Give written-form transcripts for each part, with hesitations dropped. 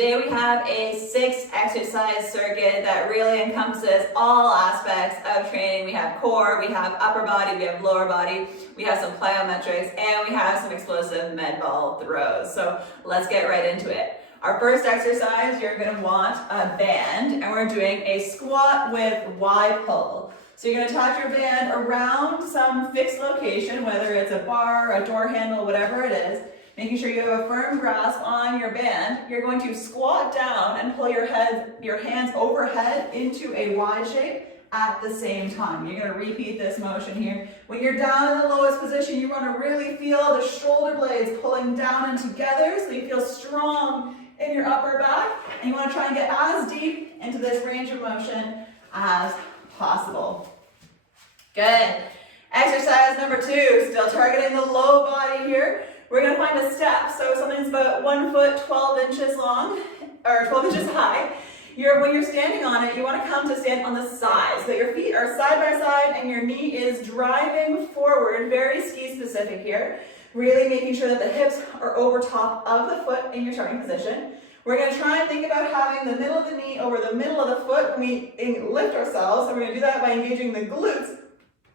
Today we have a 6-exercise circuit that really encompasses all aspects of training. We have core, we have upper body, we have lower body, we have some plyometrics, and we have some explosive med ball throws. So let's get right into it. Our first exercise, you're going to want a band, and we're doing a squat with Y pull. So you're going to attach your band around some fixed location, whether it's a bar, a door handle, whatever it is. Making sure you have a firm grasp on your band. You're going to squat down and pull your hands overhead into a Y shape at the same time. You're going to repeat this motion here. When you're down in the lowest position, you want to really feel the shoulder blades pulling down and together so you feel strong in your upper back. And you want to try and get as deep into this range of motion as possible. Good. Exercise number 2, still targeting the low body here. We're going to find a step, so something's about 1 foot 12 inches long, or 12 inches high. When you're standing on it, you want to come to stand on the side, so your feet are side by side and your knee is driving forward, very ski specific here. Really making sure that the hips are over top of the foot in your starting position. We're going to try and think about having the middle of the knee over the middle of the foot when we lift ourselves, and we're going to do that by engaging the glutes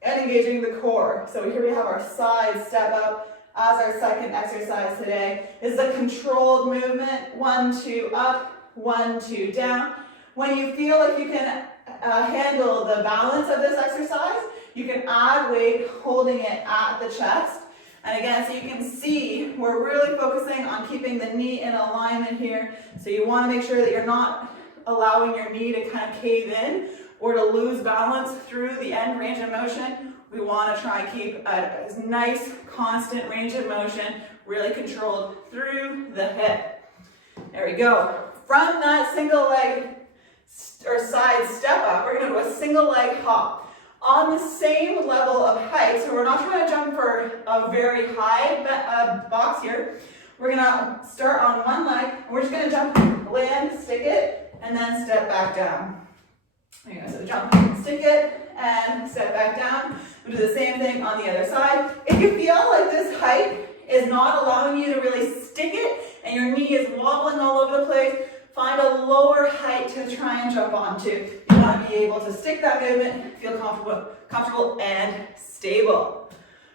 and engaging the core. So here we have our side step up. As our second exercise today, this is a controlled movement, 1, 2 up, 1, 2 down. When you feel like you can handle the balance of this exercise, you can add weight holding it at the chest. And again, so you can see, we're really focusing on keeping the knee in alignment here. So you want to make sure that you're not allowing your knee to kind of cave in or to lose balance through the end range of motion. We want to try and keep a nice, constant range of motion, really controlled through the hip. There we go. From that single leg or side step up, we're going to do a single leg hop on the same level of height. So we're not trying to jump for a very high box here. We're going to start on one leg, and we're just going to jump, land, stick it, and then step back down. There you go. So jump, stick it, and step back down. We'll do the same thing on the other side. If you feel like this height is not allowing you to really stick it and your knee is wobbling all over the place, find a lower height to try and jump onto. You want to be able to stick that movement, feel comfortable and stable.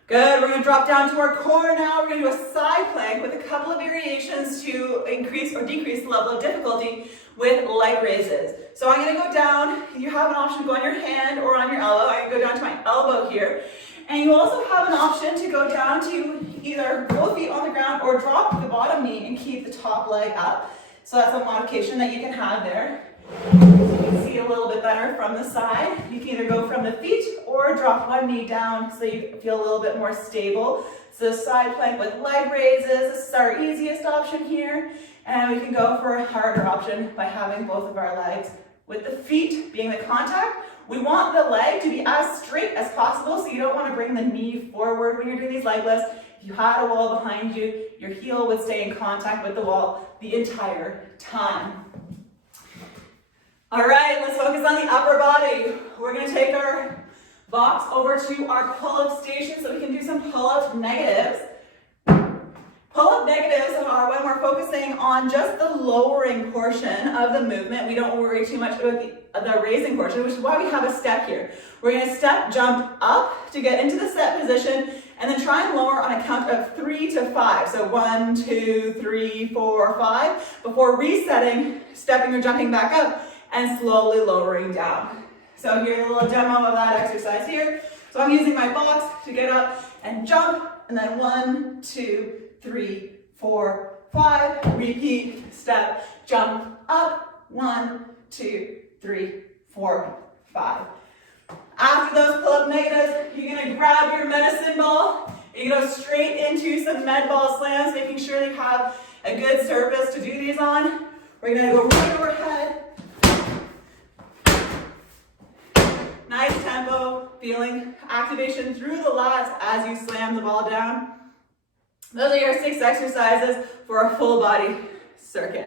Good, we're going to drop down to our core now. We're going to do a side plank with a couple of variations to increase or decrease the level of difficulty with leg raises. So I'm going to go down. You have an option to go on your hand or on your elbow. I can go down to my elbow here. And you also have an option to go down to either both feet on the ground or drop the bottom knee and keep the top leg up. So that's a modification that you can have there. You can see a little bit better from the side. You can either go from the feet or drop one knee down so you feel a little bit more stable. So side plank with leg raises, this is our easiest option here. And we can go for a harder option by having both of our legs with the feet being the contact. We want the leg to be as straight as possible, so you don't want to bring the knee forward when you're doing these leg lifts. If you had a wall behind you, your heel would stay in contact with the wall the entire time. All right, let's focus on the upper body. We're going to take our box over to our pull-up station so we can do some pull-up negatives. Pull-up negatives are when we're focusing on just the lowering portion of the movement. We don't worry too much about the raising portion, which is why we have a step here. We're going to step, jump up to get into the set position, and then try and lower on a count of 3 to 5. So 1, 2, 3, 4, 5, before resetting, stepping or jumping back up, and slowly lowering down. So here's a little demo of that exercise here. So I'm using my box to get up and jump, and then 1, 2, 3, 4, 5. Repeat, step, jump, up. 1, 2, 3, 4, 5. After those pull-up negatives, you're going to grab your medicine ball. You're going to go straight into some med ball slams, making sure that you have a good surface to do these on. We're going to go right overhead. Nice tempo, feeling activation through the lats as you slam the ball down. Those are your 6 exercises for a full body circuit.